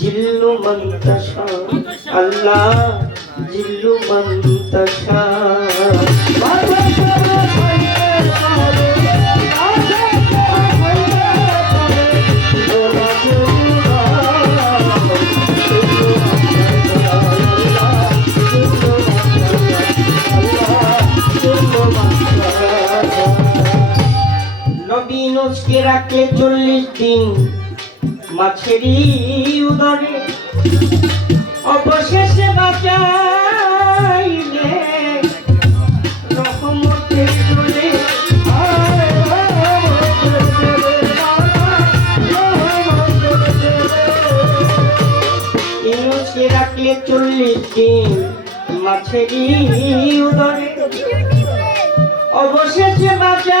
জিল্লু মন্তশা আল্লাহ জিল্লু মন্তশা রোজকে রাখলে চল্লিশ দিন মাছেরই উদরে। অবশেষে বাঁচাইলে রহমতের জলে ইনুসকে রাখলে চল্লিশ দিন মাছেরই উদরে। অবশেষে বাঁচা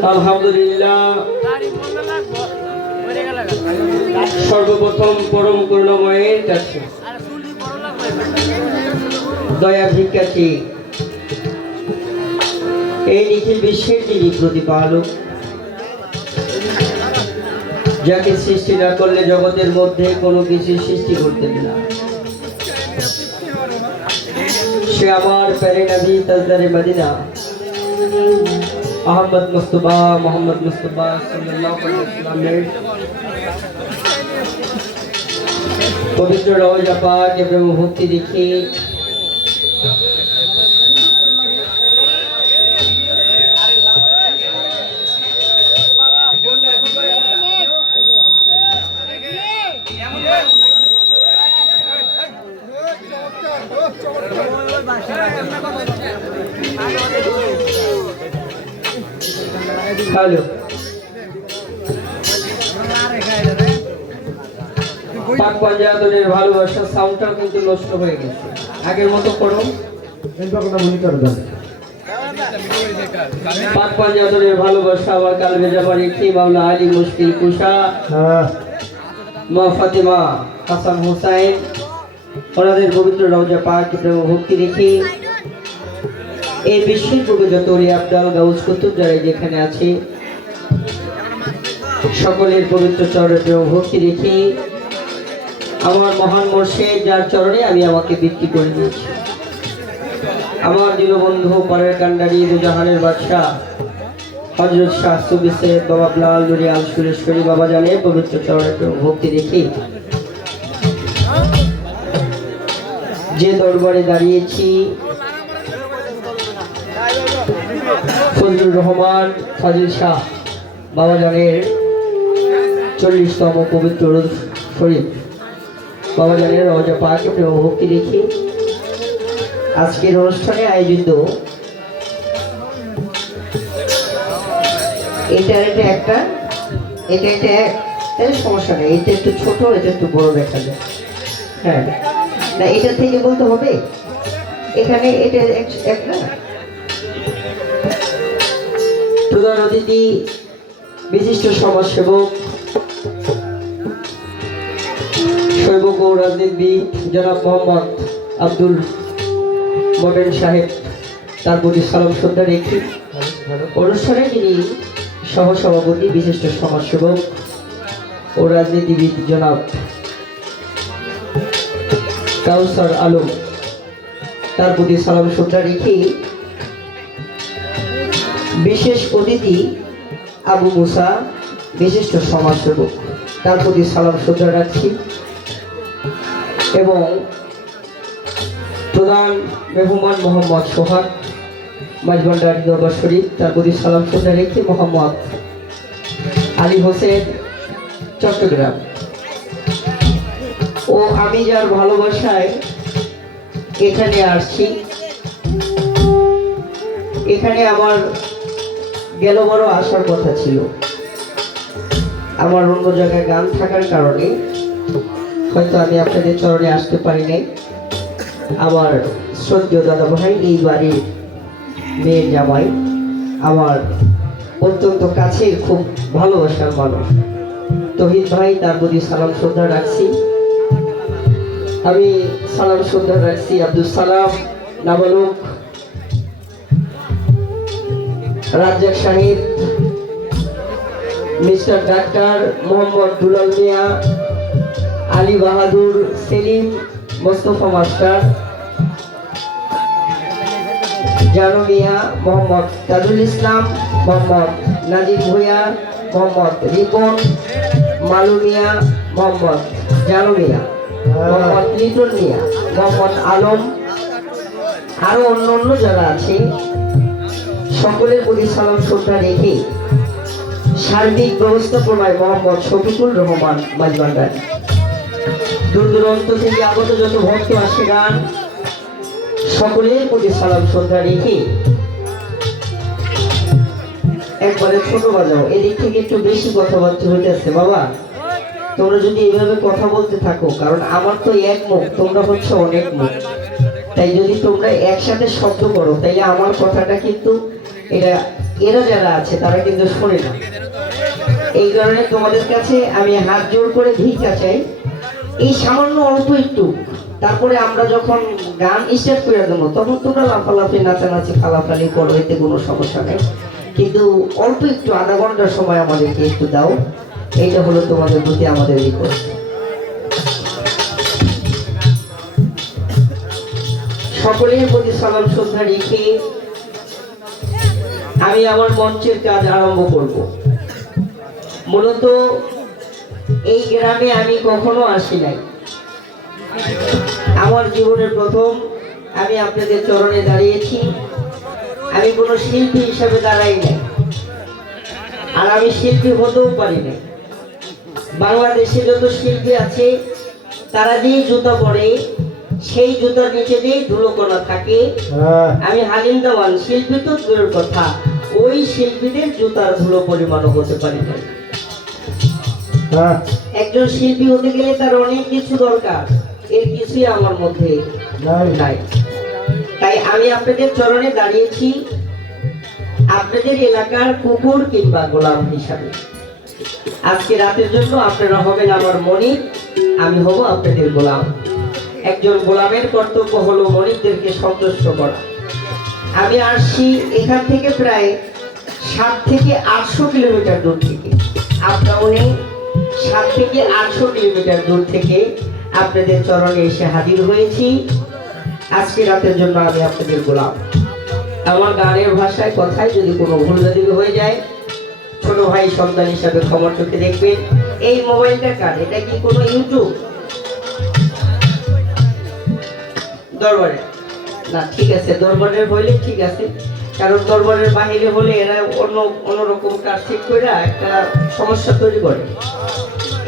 আলহামদুলিল্লাহ। সর্বপ্রথম পরম করুণাময়ের কাছে দয়া ভিক্ষাছি এই নিখিল বিশ্বের যিনি প্রতিপালক, যাকে সৃষ্টি না করলে জগতের মধ্যে কোনো কিছু সৃষ্টি করতেন না। সে আমার প্যারে নবী তাজদারে মদিনা। আহমদ মুস্তফা মোহাম্মদ মুস্তফা সাল্লাল্লাহু আলাইহি ওয়াসাল্লামের পবিত্র রওজা পাক এবং ভক্তি দেখে হ্যালো পাক পাঞ্জাতনের ভালোবাসার সাউন্ডটাও কিন্তু নষ্ট হয়ে গেছে। আগের মতো করো। পাক পাঞ্জাতনের ভালোবাসা আমার কাল ভেজা রেখে মামলা আলী মুশকিল কুষা মা ফাতেমা হাসান হোসাইন ওনাদের পবিত্র রওজা পাক প্রেম ভক্তি রেখে এই বিশ্বের বুকে যত ওলি আবদাল গাউজ কুতুব যারা যেখানে আছে, সকলের পবিত্র চরণে ভক্তি রেখে আমার মহান মোর্শেদ যার চরণে আমি আমাকে বৃত্তি করে দিয়েছি। আমার দীনবন্ধু পরের কান্ডারি দুজাহানের বাদশাহ হজরত শাহ সুবিসে বাবাবলাল নুরি আল সুরেশ্বরী বাবা জানে পবিত্র চরণে ভক্তি রেখে যে দরবারে দাঁড়িয়েছি ফজলুর রহমান, ফাজিল শাহ বাবাজানের চল্লিশতম পবিত্র রোজ শরীফ। বাবাজানের রজা পাক প্রেম ভক্তি রেখে আজকের অনুষ্ঠানে আয়োজিত এটা এটা একটা, এটা এটা এক, তাহলে সমস্যা নেই, এটা একটু ছোট, এটা একটু বড় দেখা যায়। হ্যাঁ না, এটা থেকে বলতে হবে, এখানে এটা এক না? প্রধান অতিথি, বিশিষ্ট সমাজসেবক শৈবক ও রাজনীতিবিদ জনাব মোহাম্মদ আব্দুল মডেন সাহেব, তার প্রতি সালাম শ্রদ্ধা রেখে অনুষ্ঠানে যিনি সহসভাপতি, বিশিষ্ট সমাজসেবক ও রাজনীতিবিদ জনাব কাউসার আলম, তার প্রতি সালাম শ্রদ্ধা রেখে বিশেষ অতিথি আবু মুসা, বিশিষ্ট সমাজসেবক, তার প্রতি সালাম শ্রদ্ধা রাখছি এবং প্রধান মেহমান মোহাম্মদ সোহাগ, মাঝবান্ডার দরবার শরীফ, তার প্রতি সালাম শ্রদ্ধা রেখে মোহাম্মদ আলী হোসেন, চট্টগ্রাম। ও আমি যার ভালোবাসায় এখানে আসছি। এখানে আমার গেল বড় আসার কথা ছিল। আমার অন্য জায়গায় গান থাকার কারণে হয়তো আমি আপনাদের চরণে আসতে পারি নাই। আমার শ্রদ্ধেয় দাদা ভাই এই বাড়ির মেয়ের জামাই, আমার অত্যন্ত কাছের, খুব ভালোবাসার মানুষ। তহিদ ভাই, তার প্রতি সালাম শ্রদ্ধা রাখছি। আমি সালাম শ্রদ্ধা রাখছি আব্দুল সালাম, নাবালক। Razzak Saheb mister doctor Mohammad Dulal Mia, Ali Bahadur, Selim Mostafa master, Janu Mia, Mohammad Tajul Islam, Mohammad Nazir Bhuiyan, Mohammad Ripon, Malu Mia, Mohammad জানু মিয়া, মোহাম্মদ লিটন মিয়া, মোহাম্মদ আলম, আরও অন্য অন্য যারা আছে সকলের প্রতি সালাম, শ্রদ্ধা রেখে সার্বিক ব্যবস্থাপনায় মোহাম্মদ শফিকুল রহমান মাঝবান্ডারি। দূর দূরান্ত থেকে আগত যত ভক্ত আসে গান, সকলের প্রতি সালাম, শ্রদ্ধা রেখে একবারে ছোট বাজাও, এদিক থেকে একটু বেশি কথাবার্তা হইতেছে, বাবা। তোমরা যদি এইভাবে কথা বলতে থাকো, কারণ আমার তো এক মুখ, তোমরা হচ্ছে অনেক মুখ। তাই যদি তোমরা একসাথে শব্দ করো, তাইলে আমার কথাটা কিন্তু এরা এরা যারা আছে, তারা কিন্তু শোনে না। এই কারণে তোমাদের কাছে আমি হাত জোর করে ভিক্ষা চাই। এই সামান্য অল্প একটু। তারপরে আমরা যখন গান স্টার্ট করে দেবো, তখন তোমরা লাফালাফি, নাচানাচি, ফালাফালি করো, এতে কোনো সমস্যা নেই। কিন্তু অল্প একটু, আধা ঘণ্টার সময় আমাদেরকে একটু দাও। এইটা হলো তোমাদের প্রতি আমাদের রিকোয়েস্ট সকলের প্রতি সালাম শ্রদ্ধা রেখে আমি আমার মঞ্চের কাজ আরম্ভ করব। মূলত এই গ্রামে আমি কখনো আসি নাই। আমার জীবনের প্রথম আমি আপনাদের চরণে দাঁড়িয়েছি। আমি কোনো শিল্পী হিসাবে দাঁড়াই নাই। আর আমি শিল্পী হতেও পারি নাই। বাংলাদেশে যত শিল্পী আছে তারা যেই জুতা পরে সেই জুতার নিচে দিয়ে ধুলোকণা থাকে আমি হালিম দেওয়ান শিল্পী তো দূরের কথা। ওই শিল্পীদের জুতার ধুলো পরিমাণও হতে পারি। না একজন শিল্পী হতে গেলে তার অনেক কিছু দরকার। এর কিছুই আমার মধ্যে নাই। তাই আমি আপনাদের চরণে দাঁড়িয়েছি। আপনাদের এলাকার কুকুর কিংবা গোলাম হিসাবে। আজকে রাতের জন্য আপনারা হবেন আমার মনির আমি হব আপনাদের গোলাম। একজন গোলামের কর্তব্য হলো মনিকদেরকে সন্তুষ্ট করা। আমি আসছি এখান থেকে প্রায় সাত থেকে আটশো কিলোমিটার দূর থেকে। আপডাউনে সাত থেকে আটশো কিলোমিটার দূর থেকে আপনাদের চরণে এসে হাজির হয়েছি। আজকে রাতের জন্য আমি আপনাদের গোলাম। আমার গানের ভাষায় কথায় যদি কোনো ভুল হয়ে যায়, ছোট ভাই সন্তান হিসাবে ক্ষমা চোখে দেখবেন। এই মোবাইলটা কার? এটা কি কোনো ইউটিউব? দরবারে। না, ঠিক আছে, দরবারের হইলে ঠিক আছে, কারণ দরবারের বাহিরে হলে এরা অন্য, অন্যরকম কাজ ঠিক করে একটা সমস্যা তৈরি করে।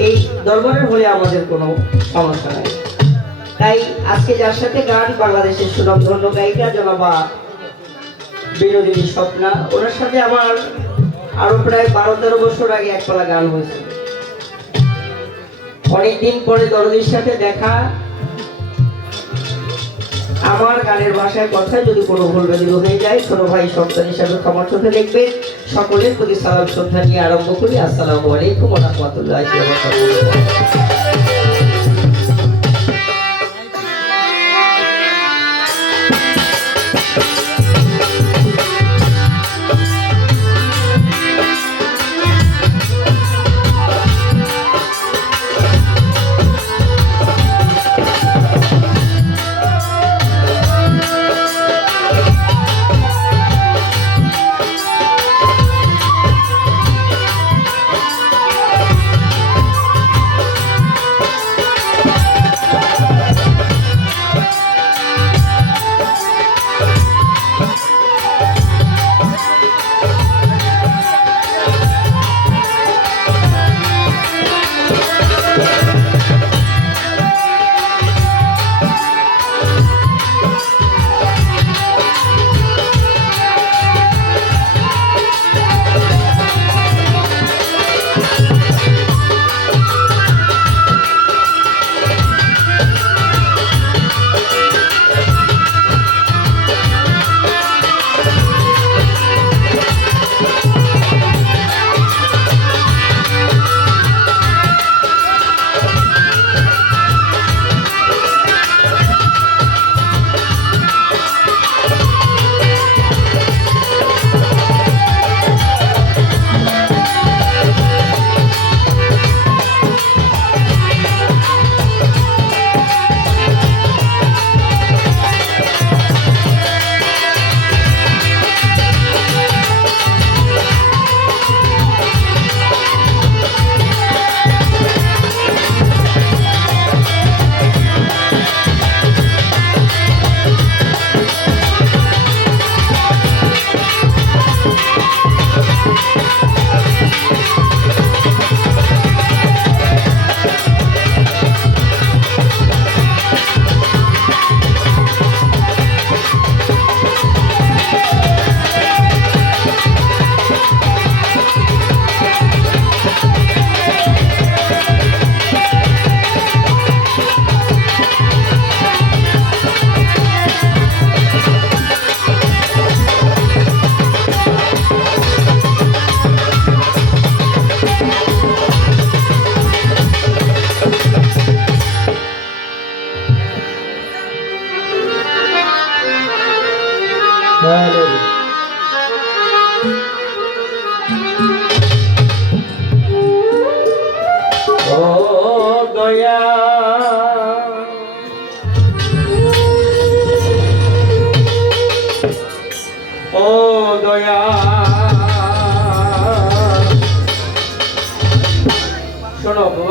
এই দরবারের হলে আমাদের কোনো সমস্যা নাই। তাই আজকে যার সাথে গান, বাংলাদেশের সুনামধন্য গায়িকা জনাবা বিনোদিনী স্বপ্না, ওনার সাথে আমার আরও প্রায় বারো তেরো বছর আগে একপালা গান হয়েছে। অনেকদিন পরে দরদির সাথে দেখা আমার গানের ভাষায় কথায় যদি কোনো ভুল বেদিল হয়ে যায়, কোনো ভাই সন্তান হিসাবে ক্ষমা চোখে দেখবে সকলের প্রতি সালাম শ্রদ্ধা নিয়ে আরম্ভ করি। আসসালামু আলাইকুম রহমতুল্লাহ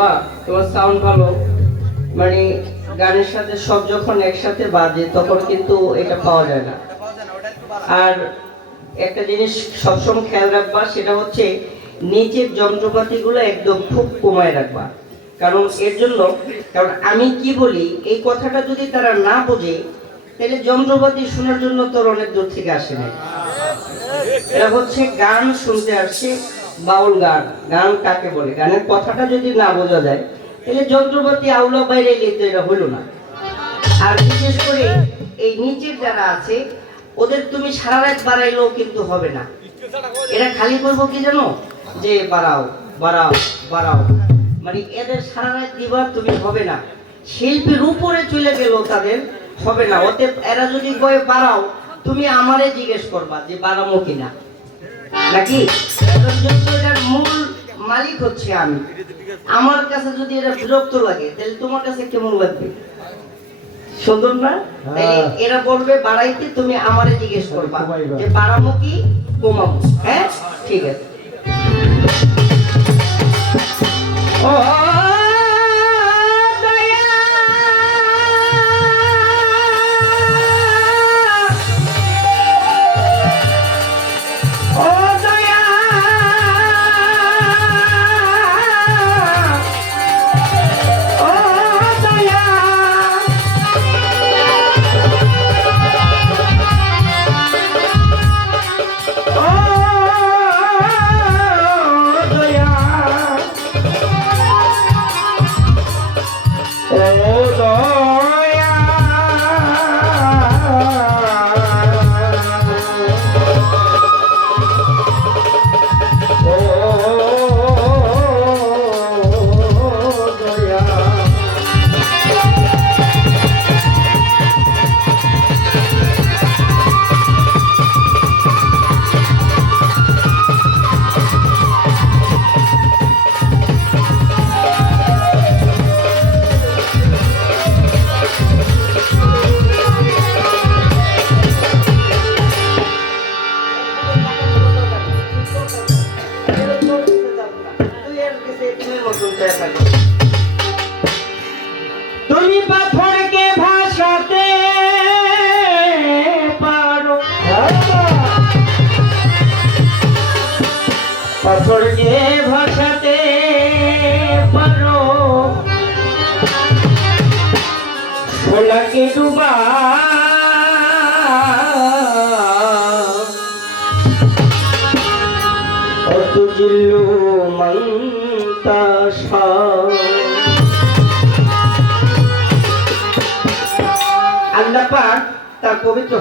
বাবা, তোমার সাউন্ড ভালো। মানে গানের সাথে সব যখন একসাথে বাজে, তখন কিন্তু এটা পাওয়া যায় না। আর একটা জিনিস সবসময় খেয়াল রাখবা, সেটা হচ্ছে নিচের যন্ত্রপাতিগুলো একদম খুব কমায় রাখবা। কারণ এর জন্য, কারণ আমি কি বলি, এই কথাটা যদি তারা না বোঝে, তাহলে যন্ত্রপাতি শোনার জন্য তোর অনেক দূর থেকে আসে না এরা হচ্ছে গান শুনতে আসছে বাউল গান গান কাকে বলে? গানের কথাটা যদি না বোঝা যায় তাহলে যন্ত্রপাতি আউলা বাইরে এলে তো এটা হলো না। আর বিশেষ করে এই নিচের যারা আছে, ওদের তুমি সারা রাত বাড়াইলেও কিন্তু হবে না। এরা খালি করব কি জানো? যে বাড়াও বাড়াও বাড়াও। মানে এদের সারা রাত দিবার তুমি হবে না। শিল্পীর উপরে চলে গেল তাদের হবে না। ওতে এরা যদি কয়ে বাড়াও, তুমি আমারে জিজ্ঞেস করবা যে বাড়ামো কিনা। নাকি? এটার মূল মালিক হচ্ছে আমি। আমার কাছে যদি এটা বিরক্ত লাগে তাহলে তোমার কাছে কেমন লাগবে? সুন্দর না? এরা বলবে বাড়াইতে তুমি আমারে জিজ্ঞেস করবা যে বাড়াবো কি? কমাবো হ্যাঁ? ঠিক আছে। ও দয়া।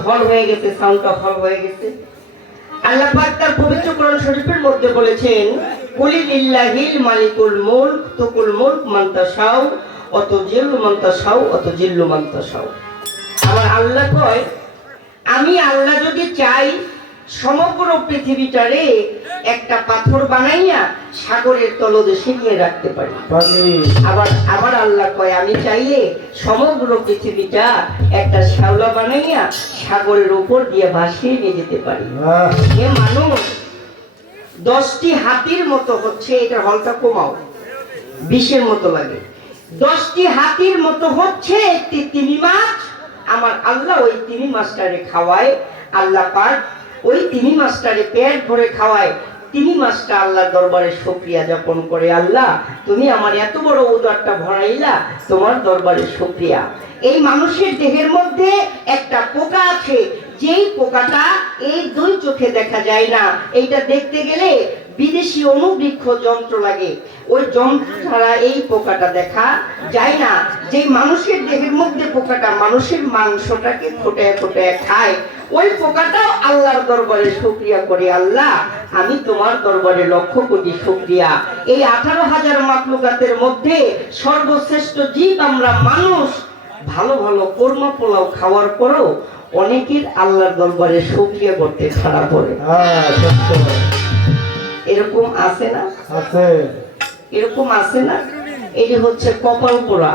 হল হয়ে গেছে সাউন্ডটা হল হয়ে গেছে। আল্লাহ পাক তার পবিত্র কোরআন শরীফের মধ্যে বলেছেন কুলি লিল্লাহিল মালিকুল মুলক, তুকুল মুলক মান্তা তাশাউ অত জিল্লু মান তাশাউ অত জিল্লু মান তাশাউ। আমার আল্লাহ কয়, আমি আল্লাহ যদি চাই সমগ্র পৃথিবীটারে একটা পাথর বানাইয়া সাগরের তলদেশে নিয়ে রাখতে পারি। আবার আবার আল্লাহ কয় আমি চাইলে সমগ্র পৃথিবীটা একটা শ্যাওলা বানাইয়া সাগরের উপর দিয়ে ভাসিয়ে নিয়ে যেতে পারি। এ মানুষ দশটি হাতির মতো হচ্ছে এটা হলটা কমাও। বিশের মতো লাগে। দশটি হাতির মতো হচ্ছে একটি তিমি মাছ। আমার আল্লাহ ওই তিমি মাছটারে খাওয়ায়। আল্লাহ পাক ওই তিমি মাছটারে পেট ভরে খাওয়ায়। তিমি মাছটা আল্লাহর দরবারে শুকরিয়া যাপন করে, আল্লাহ, তুমি আমার এত বড় উদারটা ভরাইলা, তোমার দরবারে শুকরিয়া। এই মানুষের দেহের মধ্যে একটা পোকা আছে, যেই পোকাটা এই দুই চোখে দেখা যায় না। এইটা দেখতে গেলে বিদেশি অনুবৃক্ষ যন্ত্র লাগে। ওই যন্ত্র ছাড়া এই পোকাটা দেখা যায় না। যে মানুষের দেহের মধ্যে পোকাটা মানুষের মাংসটাকে ফোটায় ফোটায় খায় ওই পোকাটাও আল্লাহর দরবারে শুক্রিয়া করে আল্লাহ আমি তোমার দরবারে লক্ষ কোটি শুক্রিয়া। এই আঠারো হাজার মাকলুকাতের মধ্যে সর্বশ্রেষ্ঠ জীব আমরা মানুষ। ভালো ভালো কোরমা পোলাও খাওয়ার পরেও অনেকের আল্লাহর দরবারে শুক্রিয়া করতে ছাড়া পড়ে। হ্যাঁ এরকম আছে না? আছে। এরকম আছে না? এটি হচ্ছে কপাল পোড়া।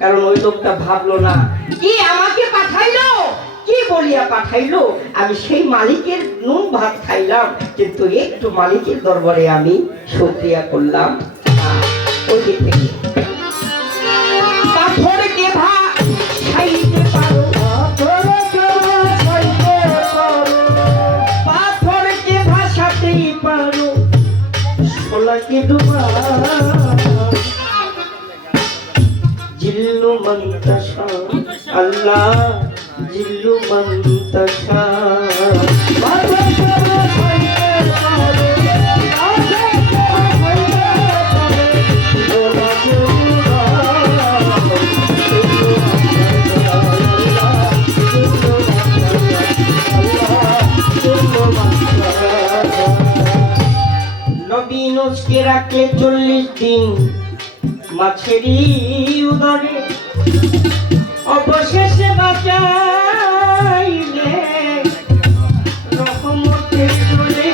কারণ ওই লোকটা ভাবলো না কি আমাকে পাঠাইলো? কি বলিয়া পাঠাইলো? আমি সেই মালিকের নুন ভাত খাইলাম। কিন্তু একটু মালিকের দরবারে আমি শুক্রিয়া করলাম। জিল্লু আল্লাহ জিল্লু মন্তসা নবীনকে রাখলে চল্লিশ দিন মাছেরই উদরে। অবশেষে বাঁচাইলে রহমতের জোরে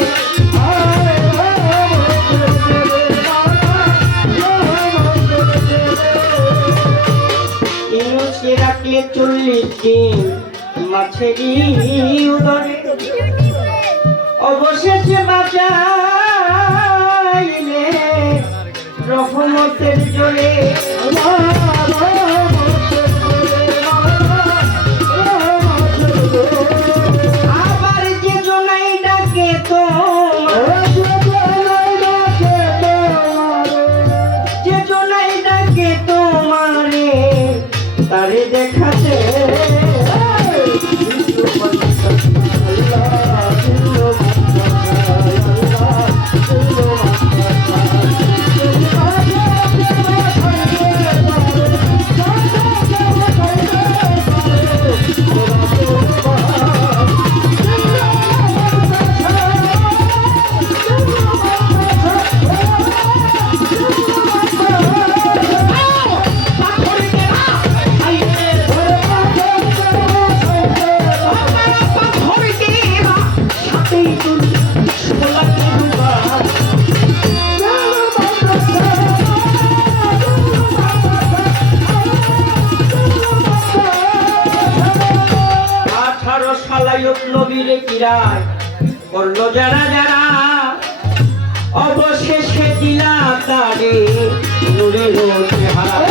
ইনুসকে রাখলে চল্লিশ দিন মাছেরই উদরে। অবশেষে বাঁচাইলে রহমতের জোরে নবীর নবীরে কিরায়। করল যারা যারা অবশেষে দিলা তারে নূরের চেহারা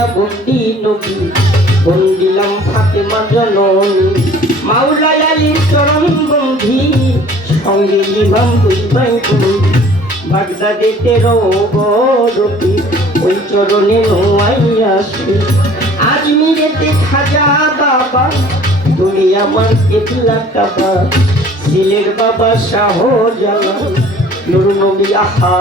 আল্লাহ বন্দি নবী, বন্দিলাম ফাতেমা জননী। মাওলাই আলী চরণ বন্ধি, সঙ্গে ইমাম দুই ভাই বন্ধি বাগদাদেতে রবি ওই চরণে নোয়াই আসে। আজমিরেতে খাজা বাবা তুমি আমার কেবলা কাবা। সিলের বাবা শাহ জালাল নুর নবী আহা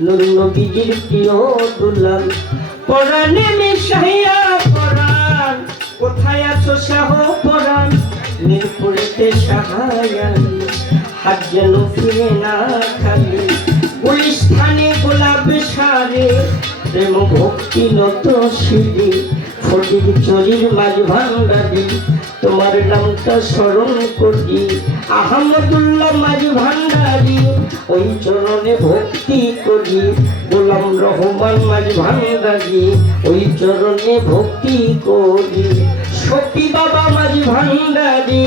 নুর নবীজির প্রিয় দুলাল। পরাণে মিশাইয়া পরাণ। কোথায় আছো শাহ পরাণ? মিরপুরেতে সাহায়ান হাত যেন ফিরে না খালি। পুলিশ থানে গোলাপ সারে। প্রেম ভক্তি নত সিঁড়ি। ফটিক চরির মাঝ ভান্ডারি। তোমার নামটা স্মরণ করি। আহমদুল্লাহ মাঝ ভান্ডারি, ওই চরণে ভক্তি করি। গোলাম রহমান মাঝ ভান্ডারি, ওই চরণে ভক্তি করি। সতী বাবা মাঝ ভান্ডারি,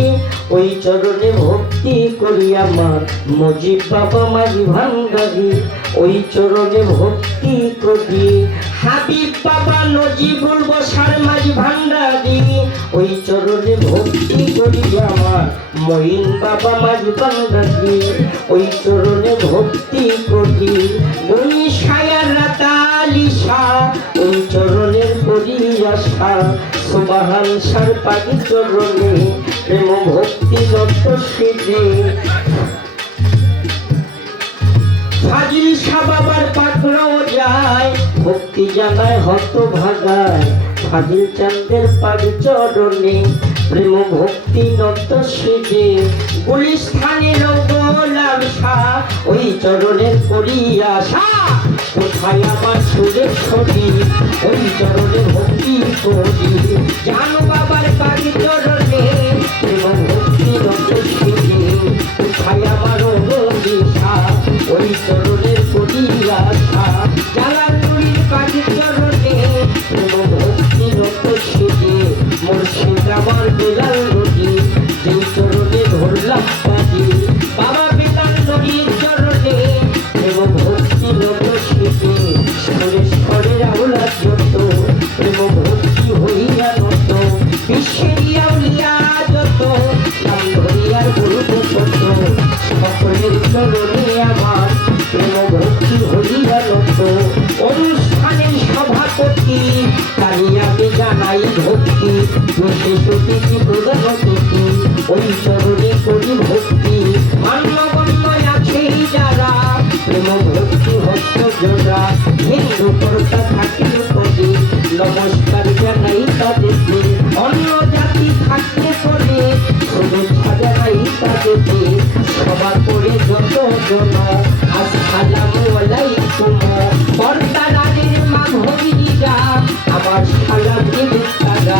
ওই চরণে ভক্তি করি। আমার মজিব বাবা মাঝি ভান্ডারি ওই চরণে ভক্তি করি হাবিব বাবা নজিবুল বসার মাঝি ভান্ডারি। ওই চরণে ভক্তি করি আমার মহিন বাবা মাঝি ভান্ডারি। ওই চরণে ভক্তি করি গুণী সায়ার রাতালিশা ওই চরণের করি আশা। সুবাহান সার পাখি চরণে প্রেম ভক্তি নত সিদ্ধে সাবাবার পাকড়াও যায়। ভক্তি জানায় হত ভাগায় ফাজিল চান্দের পাগ চরণে প্রেম ভক্তি নত সিদ্ধে গুলিস্থানের গোলাম শাহ ওই চরণের করিয়াশা কোথায় আমার সুরের ছবি ওই চরণে ভক্তি করি। জানো বাবার পাগি চরণে প্রেম ভক্তি নত চরণে প্রেম ভক্তি সুরেশ্বরের আওলা যত প্রেম ভক্তি হইয়া নত। বিশ্বের আউলিয়া যত, নাম ধরিয়ার বলব কত সকলের চরণে আমার প্রেম ভক্তি সভাপতি তাই আমি জানাই ভক্তি বিশেষ অতিথি প্রধান অতিথি ওই চরণে করি ভক্তি মান্যগণ্য আছে যারা প্রেম ভক্তি হস্ত জোড়া হিন্দু কর্তা থাকিল কবি নমস্কার জানাই তাদেরকে অন্য জাতি থাকতে করে শুভেচ্ছা জানাই তাদেরকে সবার করে যত জন আসসালামু আলাইকুম পর্দা সালাম দিলেন তারা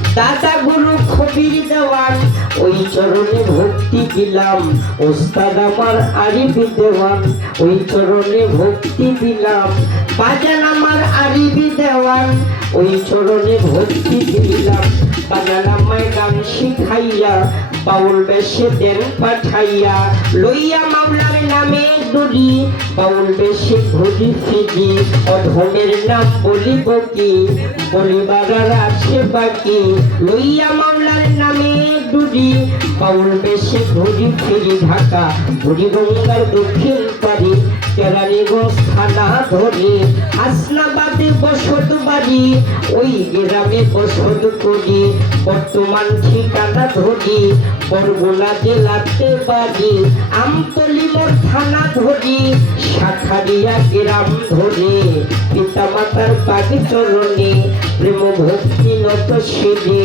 দাদা গুরু খবির দেওয়ান, ওই চরণে ভক্তি দিলাম। ওস্তাদ আমার আরিবি দেওয়ান, ওই চরণে ভক্তি দিলাম। বাজান আমার আরিবি দেওয়ান, ওই চরণে ভক্তি দিলাম। বাজান আমায় গান শিখাইয়া বাউল বেশে দেন পাঠাইয়া লইয়া মাওলার নামে দড়ি বাউল বেশে ঘুরি ফিরি অধমের নাম বলিব কি? বলিবার আছে বাকি, লইয়া মাওলার নামে দড়ি বাউল বেশে ঘুরি ফিরি ঢাকা, বুড়ি গঙ্গার দক্ষিণ পারি কেরানীগঞ্জ থানা ধরে হাসনাবাদে বসত বাড়ি, ওই গ্রামে বসত করি। বর্তমান ঠিকানা ধরি, বরগুনা জেলাতে বাড়ি। আমতলি থানা ধরি, শাখারিয়া গ্রাম ধরে। পিতা মাতার পাগে চরণে প্রেম ভক্তি নত সেদে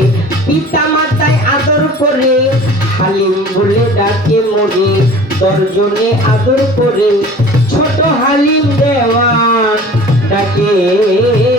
পিতা মাতায় আদর করে, হালিম বলে ডাকে মরে। দর্জনে আদর করে ছোট হালিম দেওয়ান ডাকে।